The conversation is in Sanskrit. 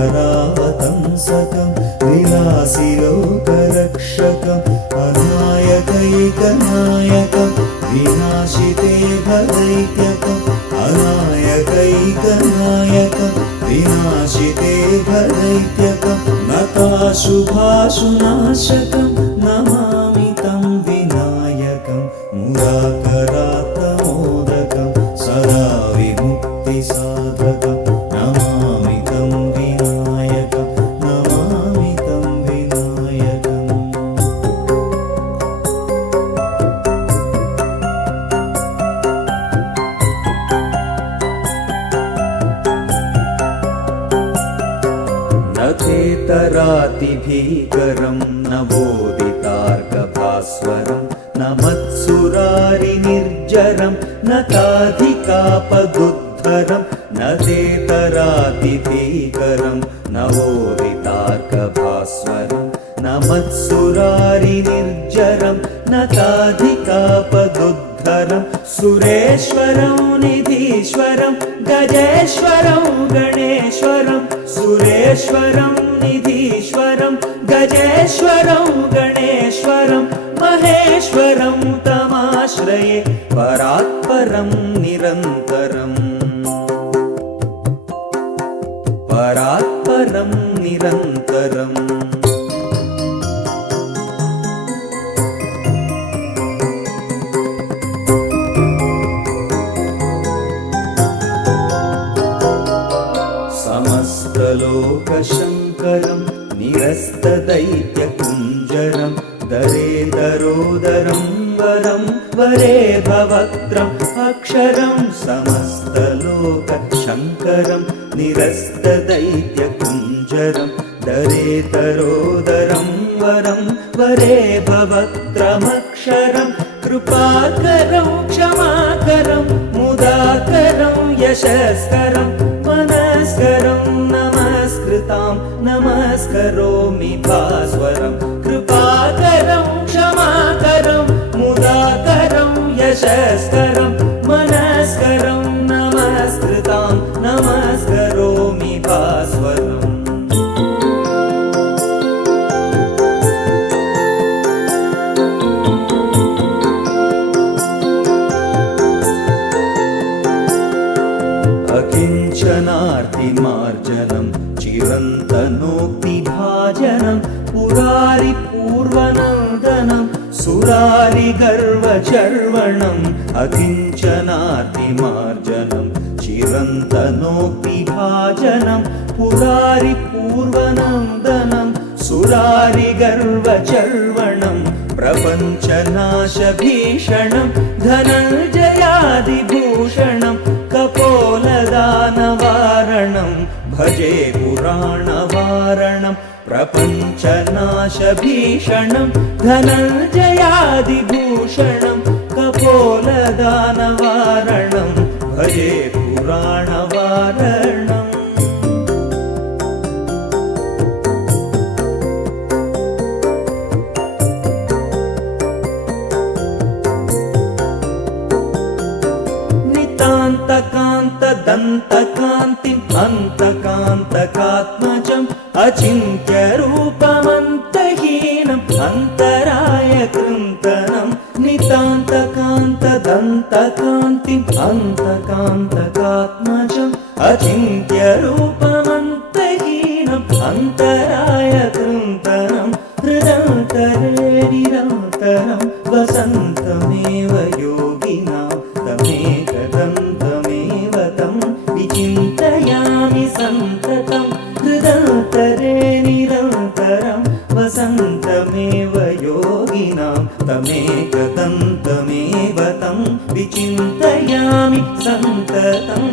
अमरावतंसकं विलासिलोकरक्षकम् अनायकैकनायकं विनाशिते भदैत्यकम् अनायकैकनायकं विनाशिते भदैत्यकं नताशुभाशुनाशकं नमामि तं विनायकं मुराकरात्तमोदकं सदा विमुक्तिसाधकं नमामि तं विनायकं नमामि तं विनायकम् न चेतरातिभीकरं न बोधितार्कभास्वरं न मत्सुरारिनिर्जरं न ताधिकापदुद्धरं न चेतरातिभीकरं न बोधितार्कभास्वरं न मत्सुरारिनिर्जरं न ताधिकापदुद्धरं सुरेश्वरं निधीश्वरं गजेश्वरं गणेश्वरं सुरेश्वरं निधीश्वरं गजेश्वरं गणेश्वरं महेश्वरं तमाश्रये परात्परं निरन्तरम् परात्परं निरन्तरम् समस्तलोकशङ्करं निरस्तदैत्यकुञ्जरं दरेदरोदरं वरं वरे भवक्त्रम् अक्षरं समस्तलोकशङ्करं निरस्तदैत्यकुञ्जरं दरेदरोदरं वरं वरे भवक्त्रमक्षरं कृपाकरं क्षमाकरं मुदाकरं यशस्करं मनस्करं नमस्कृतां नमस्करोमि भास्वरं कृपाकरं क्षमाकरं मुदाकरं यशस्करं मनस्करं नमस्कृतां नमस्करोमि भास्वरम् अकिञ्चनार्तिमार्जनं चिरन्तनोक्तिभाजनं पुरारिपूर्वनन्दनं सुरारिगर्वचर्वणम् अकिञ्चनार्तिमार्जनं चिरन्तनोक्तिभाजनं पुरारिपूर्वनन्दनं सुरारिगर्वचर्वणं प्रपञ्चनाशभीषणं धनञ्जयादिभूषणं कपोलदानवारणं भजे पुराणवारणं प्रपञ्चनाशभीषणं धनञ्जयादिभूषणं कपोलदानवारणं भजे पुराणवारणम् दन्तकान्तिम् अन्तकान्तकात्मजम् अचिन्त्यरूपमन्तहीनम् अन्तरायकृन्तनम् नितान्तकान्तदन्तकान्तिम् अन्तकान्तकात्मजम् अचिन्त्यरूपमन्तहीनम् अन्तरायकृन्तनम् हृदन्तरे निरन्तरं वसन्तमेव योगिनां तमेकदन्तमेव तं विचिन्तयामि सन्ततं हृदन्तरे निरन्तरं वसन्तमेव योगिनां तमेकदन्तमेव तं विचिन्तयामि सन्ततम्